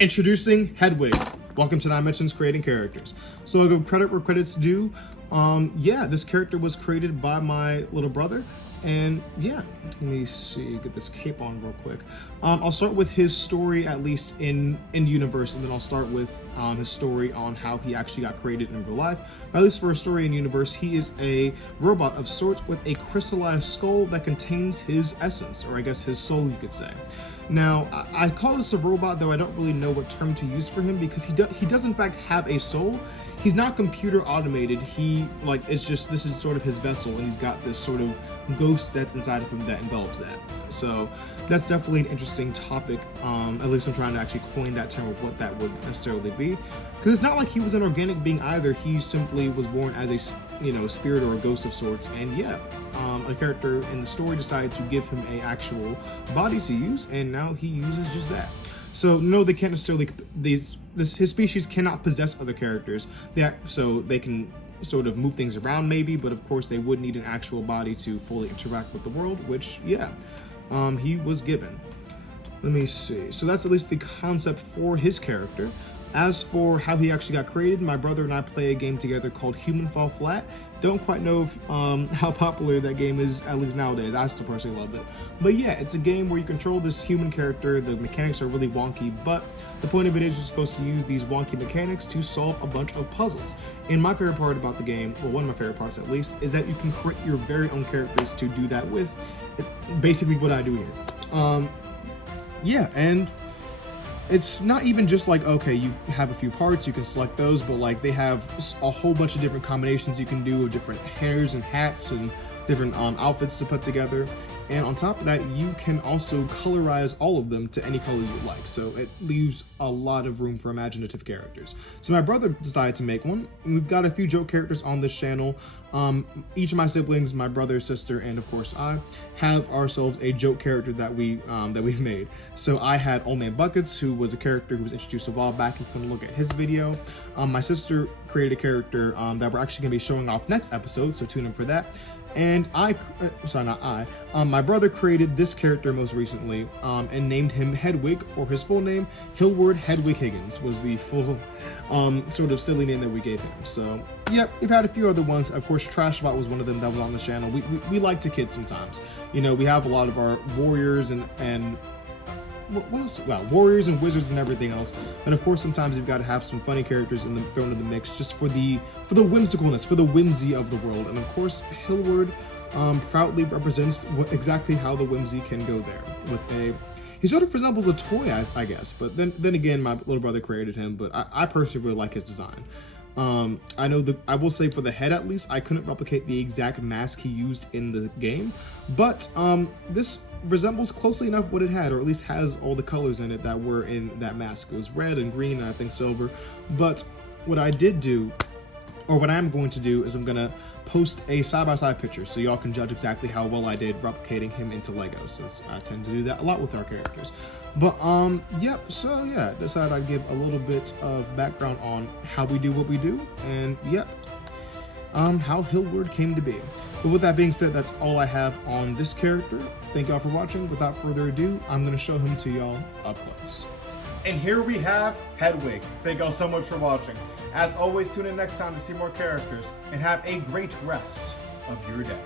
Introducing Hedwig. Welcome to Dimensions Creating Characters. So I'll give credit where credit's due. Yeah, this character was created by my little brother. And yeah, let me see, get this cape on real quick. I'll start with his story, at least in universe, and then I'll start with his story on how he actually got created in real life. At least for a story in universe, he is a robot of sorts with a crystallized skull that contains his essence, or I guess his soul, you could say. Now, I call this a robot, though I don't really know what term to use for him, because he does in fact have a soul. He's not computer automated. This is sort of his vessel, and he's got this sort of ghost that's inside of him that envelops that. So that's definitely an interesting topic. At least I'm trying to actually coin that term of what that would necessarily be, because it's not like he was an organic being either. He simply was born as a spirit or a ghost of sorts, and yeah, a character in the story decided to give him a actual body to use, and now he uses just that. So no, they can't necessarily, his species cannot possess other characters. So they can sort of move things around maybe, but of course they would need an actual body to fully interact with the world, which yeah, he was given. Let me see. So that's at least the concept for his character. As for how he actually got created, my brother and I play a game together called Human Fall Flat. Don't quite know if, how popular that game is, at least nowadays. I still personally love it. But yeah, it's a game where you control this human character. The mechanics are really wonky, but the point of it is you're supposed to use these wonky mechanics to solve a bunch of puzzles. And my favorite part about the game, well, one of my favorite parts at least, is that you can create your very own characters to do that with. Basically what I do here. Yeah, and it's not even just like, okay, you have a few parts, you can select those, but like they have a whole bunch of different combinations you can do of different hairs and hats and different outfits to put together. And on top of that, you can also colorize all of them to any color you like. So it leaves a lot of room for imaginative characters. So my brother decided to make one. And we've got a few joke characters on this channel. Each of my siblings, my brother, sister, and of course I, have ourselves a joke character that we've made. So I had Old Man Buckets, who was a character who was introduced a while back. If you can look at his video. My sister created a character that we're actually going to be showing off next episode, so tune in for that. And my brother created this character most recently and named him Hedwig, or his full name, Hillward Hedwig Higgins was the full sort of silly name that we gave him. So yep, we've had a few other ones. Of course, Trashbot was one of them that was on this channel. We like to kid sometimes. You know, we have a lot of our warriors and what else? Well, warriors and wizards and everything else. But of course, sometimes you've got to have some funny characters thrown in the mix, just for the whimsicalness, for the whimsy of the world. And of course, Hillward proudly represents exactly how the whimsy can go there. He sort of resembles a toy, I guess. But then again, my little brother created him. But I personally really like his design. I will say for the head at least, I couldn't replicate the exact mask he used in the game, but this resembles closely enough what it had, or at least has all the colors in it that were in that mask. It was red and green and I think silver. But what I did do, or what I'm going to do, is I'm gonna post a side-by-side picture so y'all can judge exactly how well I did replicating him into Legos, since I tend to do that a lot with our characters. But yep, so yeah, decided I'd give a little bit of background on how we do what we do, and yep, how Hillward came to be. But with that being said, that's all I have on this character. Thank y'all for watching. Without further ado, I'm gonna show him to y'all up close. And here we have Hedwig. Thank y'all so much for watching. As always, tune in next time to see more characters, and have a great rest of your day.